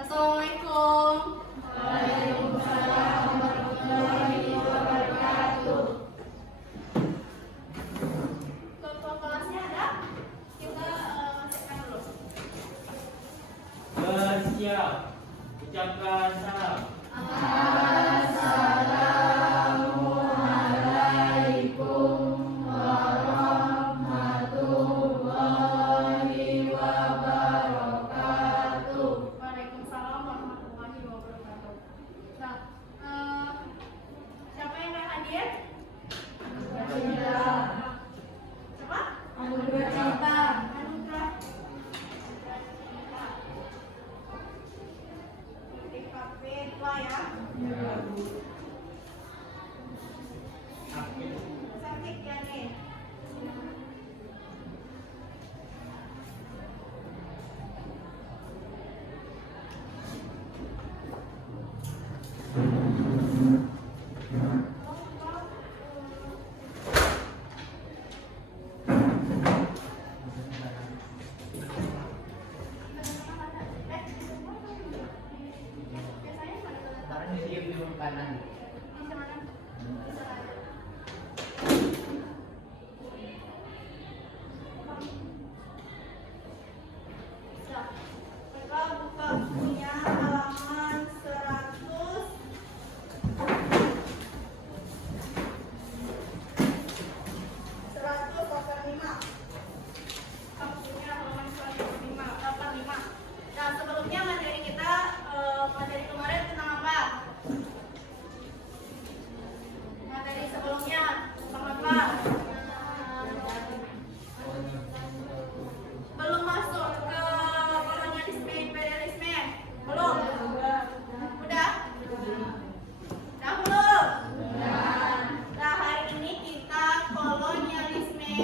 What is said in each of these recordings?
Assalamualaikum. Waalaikumsalam warahmatullahi wabarakatuh. Ketua kelasnya ada? Kita siapkan dulu. Bersiap. Ucapkan salam. Assalamualaikum warahmatullahi wabarakatuh. Waalaikumsalam warahmatullahi wabarakatuh. Nah, siapa yang akan hadir? Siapa? Anugerah Cinta. Anugerah. TKP 2 ya. Sakit ya nih. Sekarang diam di kanan. Mereka buka bukunya halaman 100. 185. Bukunya halaman 185. Nah, sebelumnya materi kita, materi kemarin tentang apa? Materi sebelumnya tentang apa? Belum masuk ke kolonialisme imperialisme? Belum? Udah? Udah belum? Nah, hari ini kita kolonialisme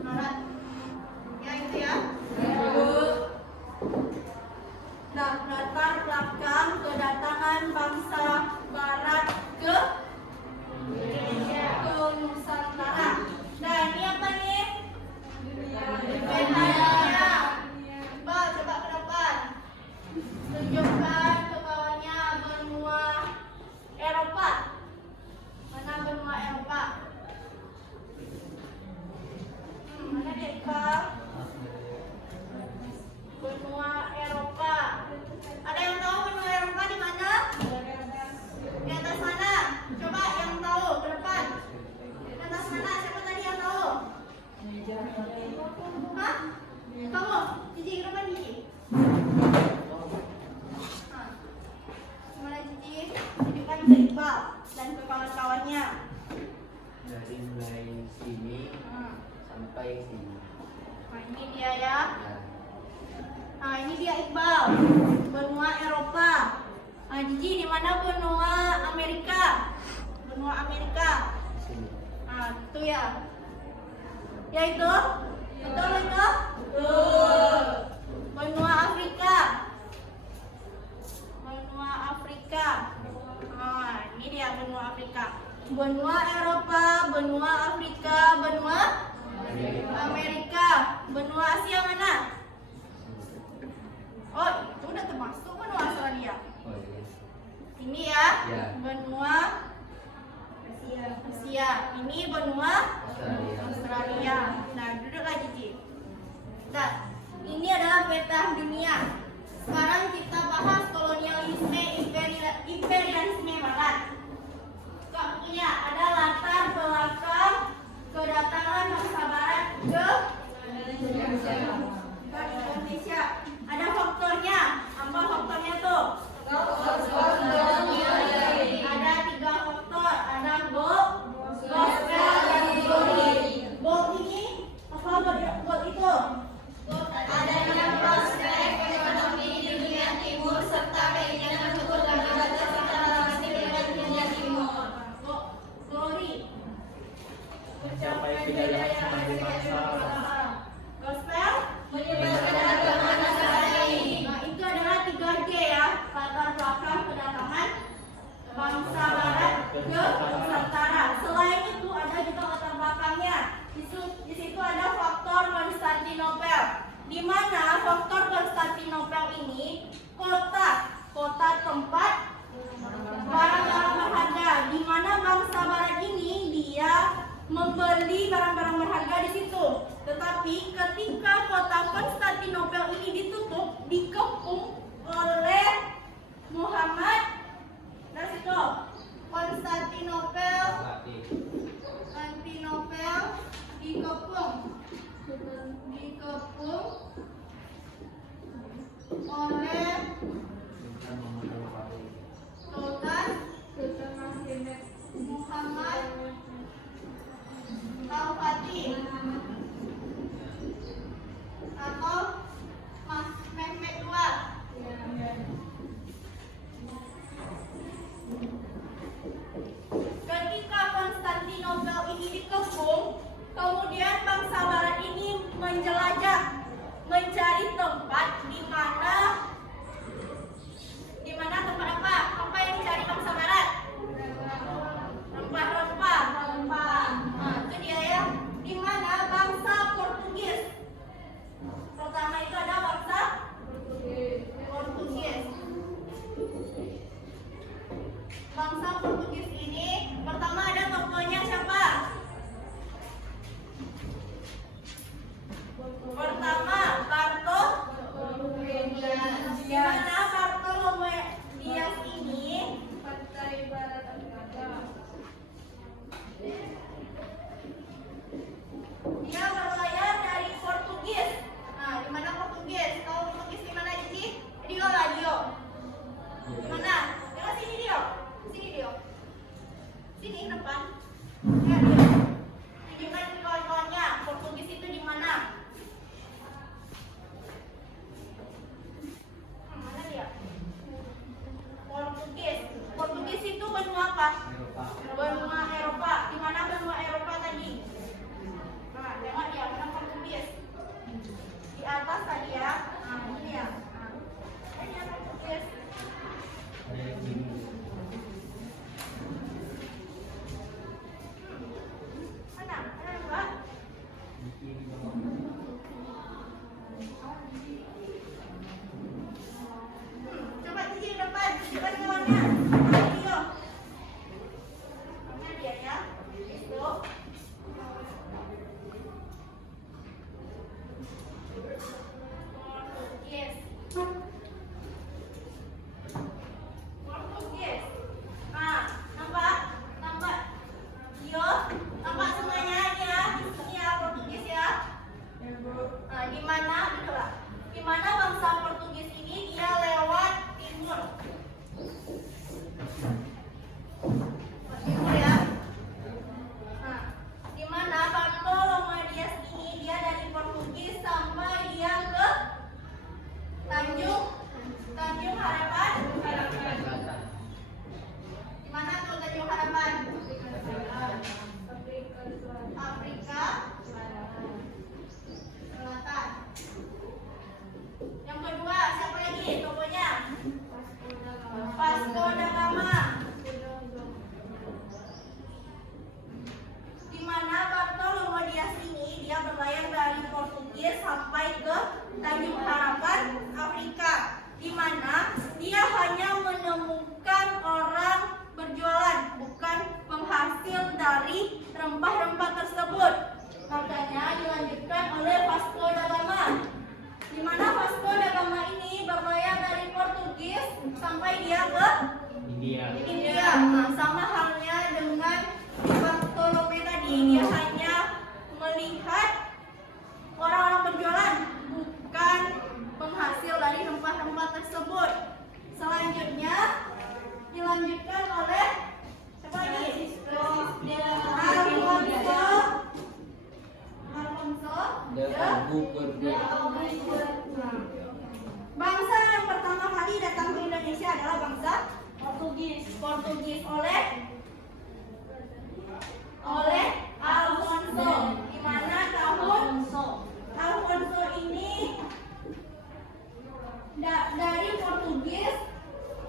Barat. Ya itu ya. Nah, latar belakang kedatangan bangsa Barat ke Indonesia, ke Nusantara. Nah, ini apa nih? Petanya. Iqbal, coba ke depan. Tunjukkan ke bawahnya benua Eropa. Mana benua Eropa? Mana dia Iqbal? Benua Eropa. Ada yang tahu benua Eropa di mana? Di atas mana? Coba yang tahu ke depan. Di atas mana? Siapa tadi yang tahu? Hah? Kamu? Cici ke depan Cici. Mana Cici? Tunjukkan ke Iqbal dan ke kawan-kawannya. Dari mulai sini sampai sini. Nah, ini dia ya. Ya. Nah, ini dia Iqbal. Benua Eropa. Nah, Cici di mana benua Amerika? Benua Amerika. Sini. Nah, itu ya. Ya itu? Betul itu? Betul. Benua Afrika. Benua Afrika. Nah, ini dia benua Afrika. Benua Eropa, benua Afrika, benua Amerika. Benua Asia mana? Oh, itu udah termasuk benua Australia. Oh iya. Ini ya, Ya. benua Asia. Ini benua Australia. Australia. Nah, duduklah Cici. Nah, ini adalah peta dunia. Sekarang kita bahas kolonialisme imperialisme Barat. Kak, bukunya ada latar belakang kedatangan bangsa Barat ke Indonesia. Ada faktornya. Apa faktornya tuh? Ada 3 faktor. Ada gold, gospel, dan glory. Gold ini apa gold itu? Adanya prospek ekonomi di dunia timur serta keinginan untuk berbagi secara langsung dengan dunia timur. Glory. Mencapai kejayaan sebagai bangsa. Gospel. ini kota tempat barang-barang berharga, di mana bangsa barat ini dia membeli barang-barang berharga di situ. Tetapi ketika kota Konstantinopel ini ditutup, dikepung oleh Muhammad, dari situ Konstantinopel dikepung oleh Sultan Muhammad Al-Fatih atau Mehmed II. Ketika Konstantinopel ini dikepung, kemudian bangsa barat ini menjelajah, mencari tempat di mana tempat apa? Apa yang dicari bangsa barat? Rempah-rempah. Nah, itu dia ya. Di mana bangsa Portugis. Pertama itu ada bangsa Portugis. Bangsa Portugis ini pertama ada tokohnya siapa? Pertama Bartolomé Dias ini dia berlayar dari Portugis. Nah, di mana Portugis? Tahu Portugis di mana sih? Dio. Di mana? Jangan sini Dio. Sini depan. Ya Dio. Tunjukkan ke kawan-kawannya Portugis itu di mana? Mana dia? Portugis itu benua apa? Benua Eropa. Di mana benua Eropa tadi? Nah, tengok dia, mana Portugis? Di atas tadi ya. Nah, ini ya. Ini ya Portugis. Mana? Mana Mbak? Coba di sini depan, tunjukkan kawannya. Ayo. Mana dia ya? Itu. Portugis. Nah, nampak? Yo, nampak semuanya ya? Ini ya Portugis ya. Nah, di mana? Di mana bangsa Portugis ini dia lewat timur. Timur ya. Nah, di mana Bartolomé Dias ini dia dari Portugis sampai dia ke Tanjung Harapan. Di mana tuh Tanjung Harapan? Afrika Selatan. Yang kedua, siapa lagi tokohnya? Vasco da Gama. Di mana Bartolomé Dias ini dia berlayar dari Portugis sampai ke Tanjung Harapan, Afrika. Di mana dia hanya menemukan orang berjualan, bukan penghasil dari rempah-rempah tersebut. Makanya dilanjutkan oleh Vasco da Gama. Di mana Vasco da Gama ini berlayar dari Portugis sampai dia ke India. Nah, sama halnya dengan Bartolomé tadi, dia hanya melihat orang-orang berjualan, bukan penghasil dari rempah-rempah tersebut. Selanjutnya dilanjutkan oleh siapa lagi? Alfonso de Albuquerque. Bangsa yang pertama kali datang ke Indonesia adalah bangsa Portugis. Oleh Alfonso. Di mana tahun Alfonso ini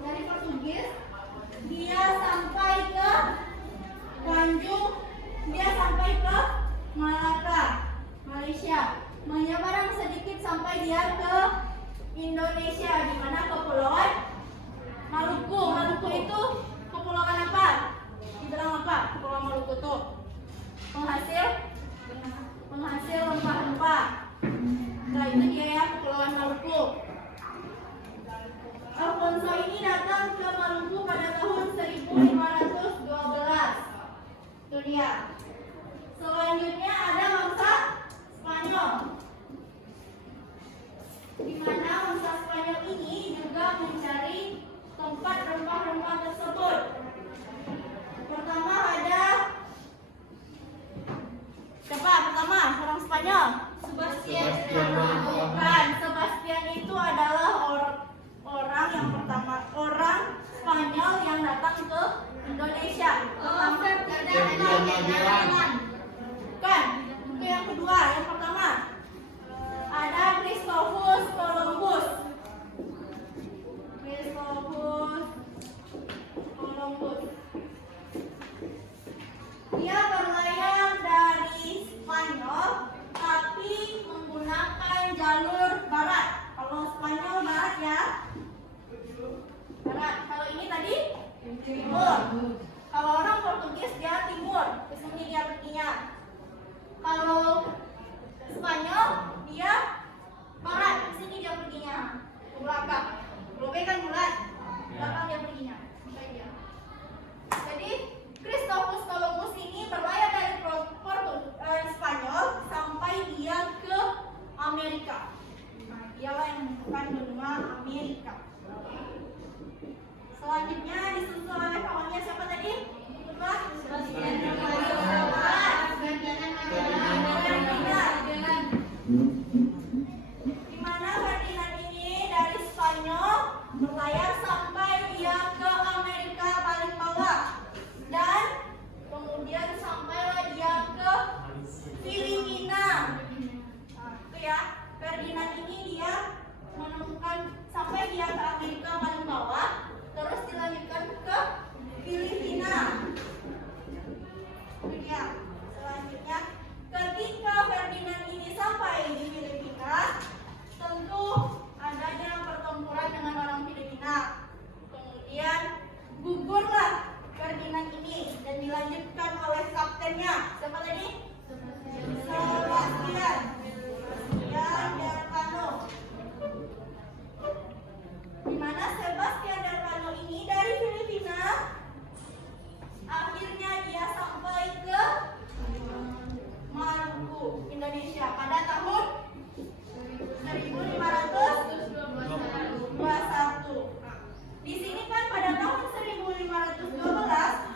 dari Portugis dia sampai ke Malaka, Malaysia, menyeberang sedikit sampai dia ke Indonesia. Indonesia, di mana kepulauan Maluku. Maluku itu kepulauan apa? Dibilang apa? Kepulauan Maluku tuh penghasil rempah-rempah. Nah itu dia ya, kepulauan Maluku. Alfonso ini datang ke Maluku pada tahun 1512. Itu dia. Selanjutnya ada bangsa Spanyol, di mana bangsa Spanyol ini juga mencari tempat rempah-rempah tersebut. Pertama ada siapa? Pertama orang Spanyol. Sebastian. Bukan, Sebastian itu adalah orang yang pertama, orang Spanyol yang datang ke Indonesia. Bukan, itu yang kedua. Yang pertama ada Christopher Columbus. Dia berlayar dari Spanyol tapi menggunakan jalur barat. Kalau Spanyol barat ya, barat. Kalau ini tadi timur. Kalau orang Portugis dia timur, ke sini dia perginya. Kalau Spanyol dia barat, ke sini dia perginya. Ke belakang. Globe kan bulat, belakang dia perginya. Jadi Christopher Columbus ini berlayar dari Spanyol sampai dia ke Amerika. Nah, dialah yang menemukan benua Amerika. Selanjutnya disusul oleh kawannya siapa tadi? Lupa? Di mana Ferdinand ini dari Spanyol berlayar sampai dia ke Amerika paling bawah, dan kemudian sampailah dia ke Filipina. Nah, itu ya, Ferdinand ini dia menemukan sampai dia ke Amerika paling bawah, terus dilanjutkan ke Filipina. Itu dia. Selanjutnya, ketika Ferdinand ini sampai di Filipina, tentu adanya pertempuran dengan orang Filipina. Kemudian gugurlah Ferdinand ini dan dilanjutkan oleh kaptennya. Siapa tadi? Sebastian Elcano. Di mana Sebastian Elcano ini dari Filipina akhirnya dia sampai ke Maluku, Indonesia pada tahun 1521. Di sini kan pada tahun 1512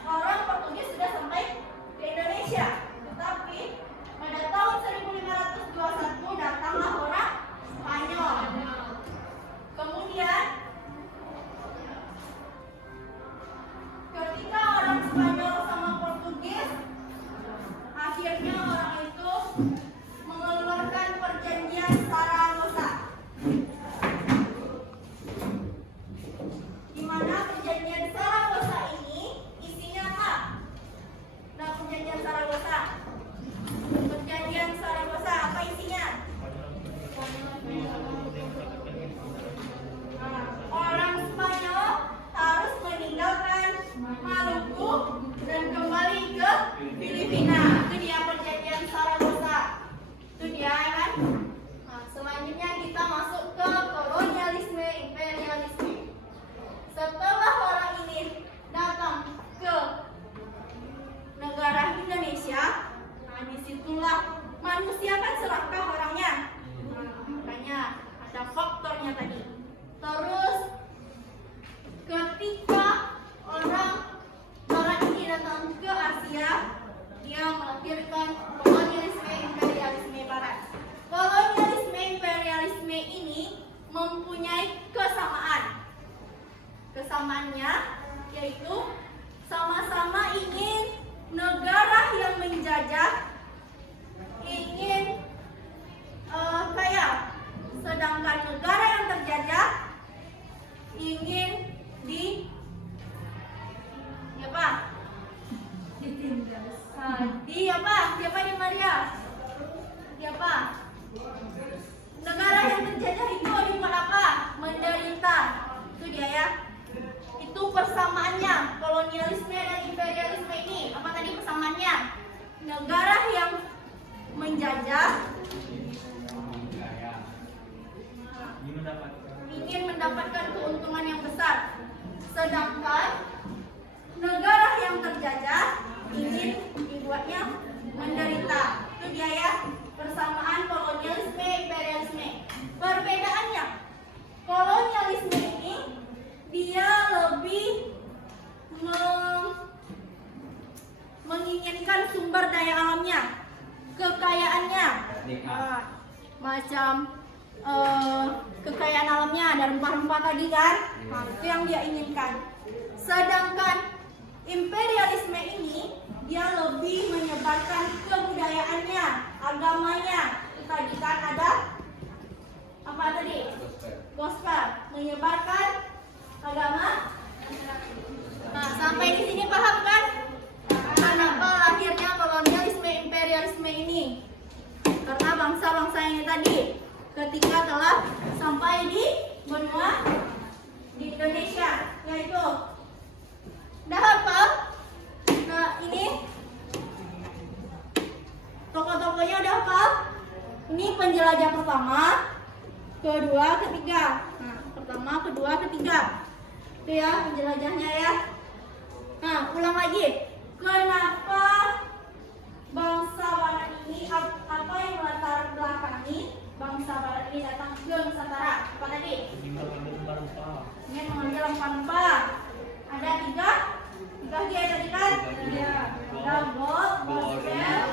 orang Portugis sudah sampai ke Indonesia. Tetapi pada tahun 1521 datanglah orang Spanyol. Kemudian ketika orang Spanyol sama Portugis, akhirnya orang itu mengeluarkan perjanjian Saragossa. Di mana perjanjian Saragossa ini isinya apa? Nah, perjanjian Saragossa. Perjanjian Saragossa apa isinya? Orang Spanyol harus meninggalkan Maluku dan kembali ke Filipina. Itu dia perjanjian Saragossa. Itu dia kan. Nah, selanjutnya kita masuk ke kolonialisme, imperialisme. Setelah orang ini datang ke negara Indonesia, nah disitulah manusia kan serakah orangnya. Nah, makanya ada faktornya tadi. Terus ketika orang ini datang ke Asia, dia melahirkan kolonialisme imperialisme barat. Kolonialisme imperialisme ini mempunyai kesamaan. Kesamaannya yaitu sama-sama ingin negara yang menjajah ingin kaya, sedangkan negara yang terjajah ingin di apa? Di apa? Siapa di Maria? Di apa? Negara yang terjajah itu dibuat apa? kolonialisme dan imperialisme ini apa tadi persamaannya? Negara yang menjajah ingin mendapatkan keuntungan yang besar, sedangkan negara yang terjajah ingin dibuatnya menderita. Itu dia ya, persamaan kolonialisme imperialisme. Perbedaannya, kolonialisme ini dia lebih menginginkan sumber daya alamnya, kekayaannya, macam kekayaan alamnya, ada rempah-rempah tadi kan, itu yang dia inginkan. Sedangkan imperialisme ini dia lebih menyebarkan kebudayaannya, agamanya. Itu tadi kan ada apa tadi? Gospel, menyebarkan agama. Nah, sampai di sini paham kan? Kenapa lahirnya kolonialisme imperialisme ini? Karena bangsa-bangsa ini tadi ketika telah sampai di benua di Indonesia, yaitu udah hafal? Nah, ini tokoh-tokohnya udah hafal? Ini penjelajah pertama, kedua, ketiga. Nah, pertama, kedua, ketiga. Itu ya penjelajahnya ya. Nah, ulang lagi. Kenapa bangsa barat ini, apa yang melatar belakangi bangsa barat ini datang ke Nusantara? Apa tadi? Ingin mengambil rempah-rempah. Ada tiga dia tadi kan? Ada gold, gospel,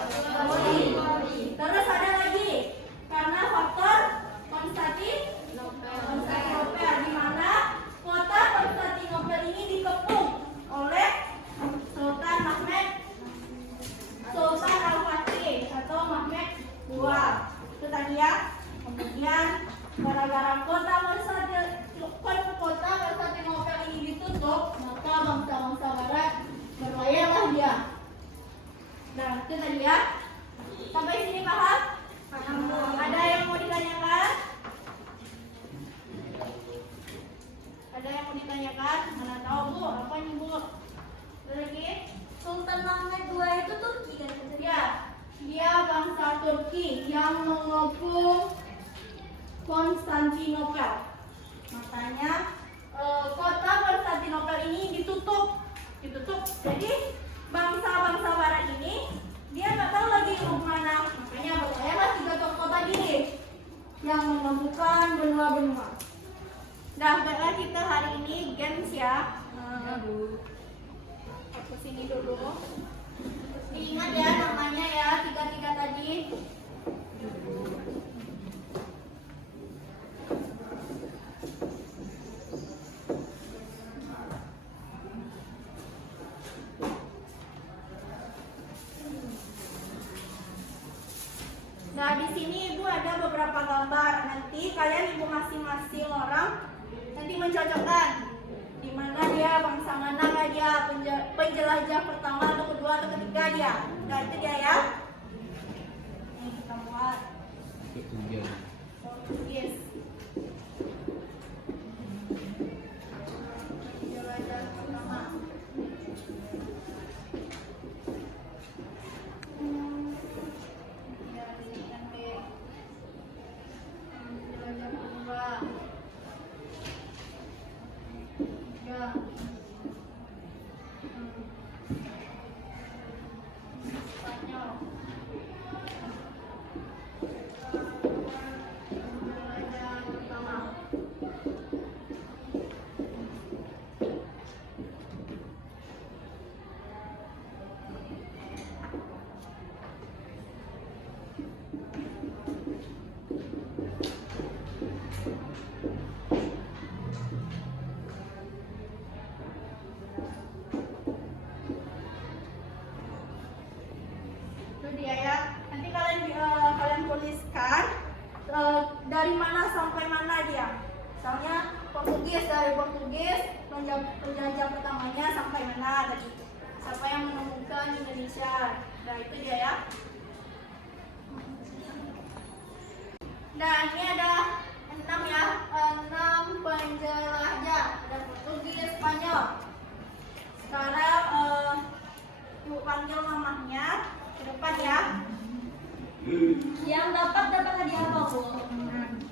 glory. Terus ada lagi karena faktor Konstantinopel, di mana kota Konstantinopel ini dikepung oleh Sultan Al-Fatih atau Mehmed II. Itu tadi ya. Kemudian gara-gara kota Konstantinopel ini ditutup, maka bangsa-bangsa barat berlayarlah dia. Nah, itu tadi ya. Sampai sini paham? Ada yang mau ditanyakan? Ada yang mau ditanyakan? Mana tahu Bu, apa nih Bu? Ada lagi? Sultan Mehmed II itu Turki kan? Ya, dia bangsa Turki yang mengepung Konstantinopel. Makanya kota Konstantinopel ini ditutup. Jadi bangsa-bangsa barat ini dia nggak tahu lagi mau kemana. Makanya berlayarlah tiga tokoh tadi yang menemukan benua-benua. Nah, baiklah kita hari ini games ya. Aku sini dulu. Diingat ya namanya ya, tiga-tiga tadi. Nah, di sini Ibu ada beberapa gambar. Nanti kalian Ibu masing-masing orang nanti mencocokkan di mana dia bangsa mana dia, penjelajah pertama atau kedua atau ketiga dia. Nah, itu dia ya. Ini kita buat. Yes. Penjelajah pertama. Dia ya, nanti kalian tuliskan dari mana sampai mana dia. Misalnya Portugis, dari Portugis penjajah pertamanya sampai mana tadi. Siapa yang menemukan Indonesia. Nah, itu dia ya. Nah, ini ada 6 ya, 6 penjelajah. Ada Portugis, Spanyol. Sekarang Ibu panggil mamahnya ke depan ya. Yang dapat hadiah apa, Bu?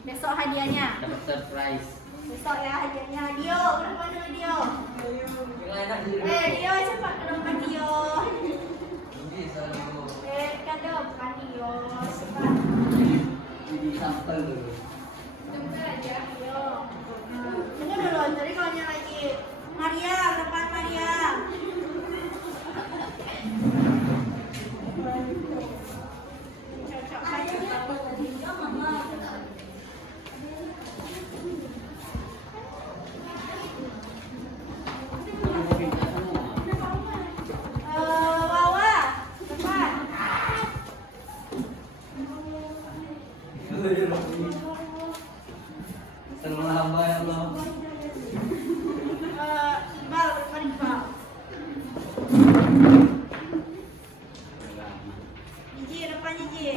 Besok hadiahnya. Dapat surprise. Besok ya hadiahnya. Dio, ke depan dulu Dio. Dio cepat ke depan Dio. Kan depan Dio. Cepat. Sebentar aja. Dio. Tunggu dulu, tadi kaunya lagi. Maria, depan Maria. Wawa, depan. Tolong hamba ya Allah. Iqbal, depan Iqbal. Gigi, depan Gigi.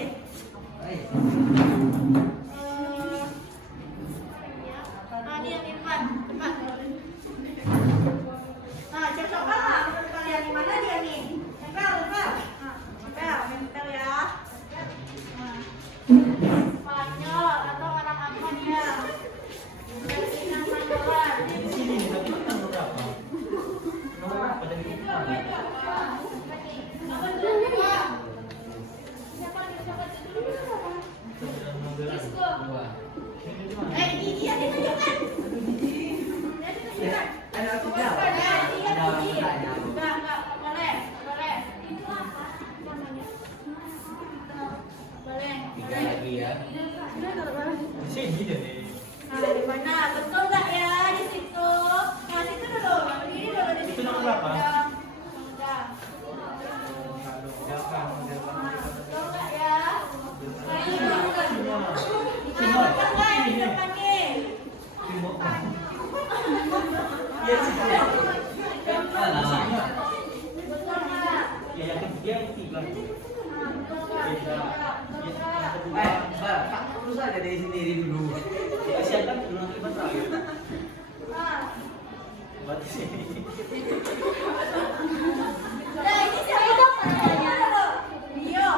Ini yang di depan, depan. Nah, cocokkan lah menurut kalian di mana dia nih? Nempel, nempel. Nah, nempel, nempel ya. Nah, Spanyol atau anak apa dia? Ferdinand Mandolan. Di sini tapi nomor berapa? Nomor berapa dari kita? Dua. Gigi yang ditunjukkan. Ada aku jawab. Enggak boleh. Boleh. Tiga lagi ya. Di sini deh. Nah, di mana? Betul nggak ya di situ? Nah, situ dulu. Berdiri dulu di situ. Itu nomor berapa? Udah. Betul nggak ya? Nah, ini dulu. Betul nggak yang di depan nih? Betul nggak? Ya yang ketiga yang ketiga. Nah, betul nggak? Betul nggak? Mbak, terus aja dari sendiri dulu. Siapkan dulu nanti terakhir. Nah. Buat di sini. Nah, ini siapa namanya? Dio.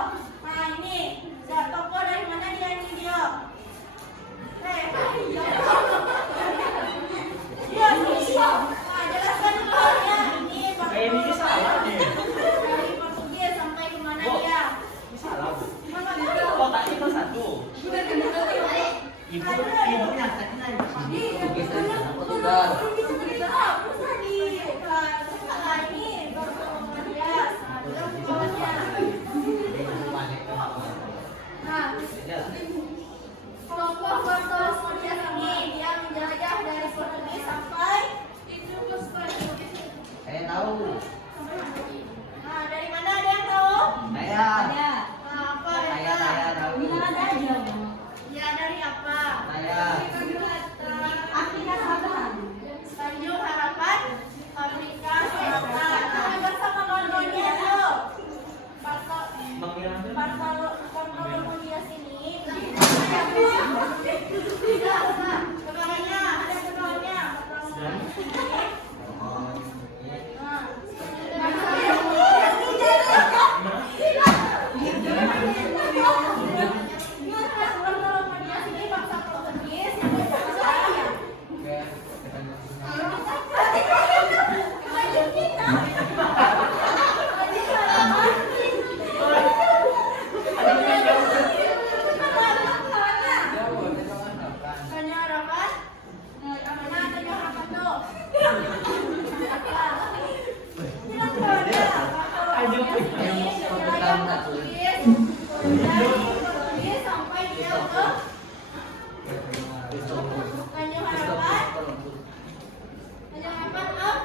Nah, ini. Siapa tokoh dari mana dia ini, Dio? Dio, sini. Nah, jelaskan tokohnya. Ini Ini salah nih. dari Portugis sampai kemana dia? Ini salah. Bu. Mana tahu? Kotaknya itu satu. Ibunya Portugal. Nah, kelompok Portugis ini dia menjelajah dari Portugis sampai Saya tahu. nah, dari mana ada yang tahu? Saya. Nah, apa Saya tahu. Ya, dari apa? Saya. Tanjung Harapan, Afrika Selatan. Nah, bersama kawan-kawannya tuh. Bartolomeu sini. Tidak, ketuanya, ada ketuanya. Sampai dia ke Tanjung Harapan. Tanjung Harapan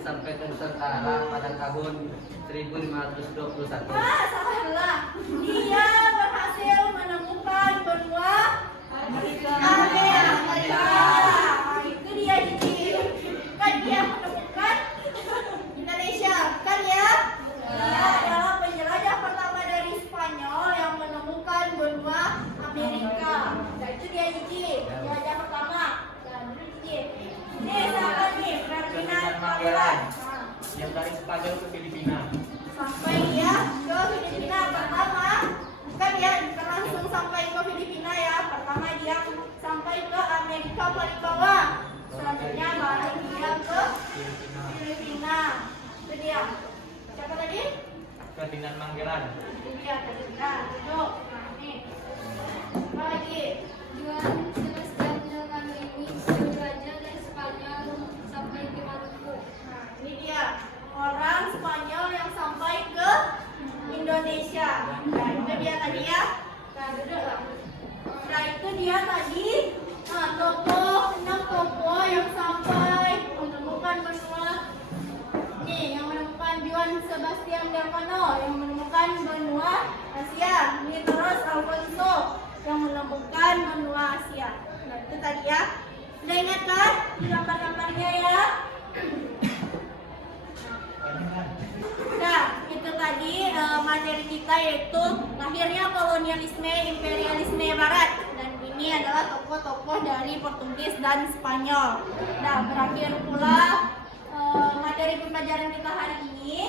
sampai ke Nusantara pada tahun 1521. Salah. Dia berhasil menemukan benua Amerika. Itu dia Cici. Kan dia menemukan Indonesia, kan ya? Dia adalah penjelajah pertama dari Spanyol yang menemukan benua Amerika. Nah, itu dia Cici, penjelajah pertama. Dan itu Cici. Ini siapa nih? Ferdinand Magellan. Yang dari Spanyol ke Filipina. Sampai dia ke Filipina pertama, kan dia langsung sampai ke Filipina ya. Pertama dia sampai ke Amerika paling bawah. Selanjutnya baru dia ke Filipina. Itu dia. Siapa tadi? Ferdinand Magellan. Itu dia tadi. Nah, duduk. Nah, nih. Apa lagi? Juan Sebastian Elcano ini penjelajah dari Spanyol sampai ke Maluku. Nah, ini dia orang Spanyol yang sampai ke Indonesia. Nah, itu dia tadi ya. Nah, duduk lah. Nah, itu dia tadi enam tokoh yang sampai menemukan benua. Nih, yang menemukan Juan Sebastian Elcano yang menemukan benua Asia. Ini terus Alfonso yang menemukan benua Asia. Nah, itu tadi ya. Udah ingat kan di gambar-gambarnya ya? Nah, itu tadi materi kita yaitu lahirnya kolonialisme imperialisme Barat, dan ini adalah tokoh-tokoh dari Portugis dan Spanyol. Nah, berakhir pula materi pembelajaran kita hari ini.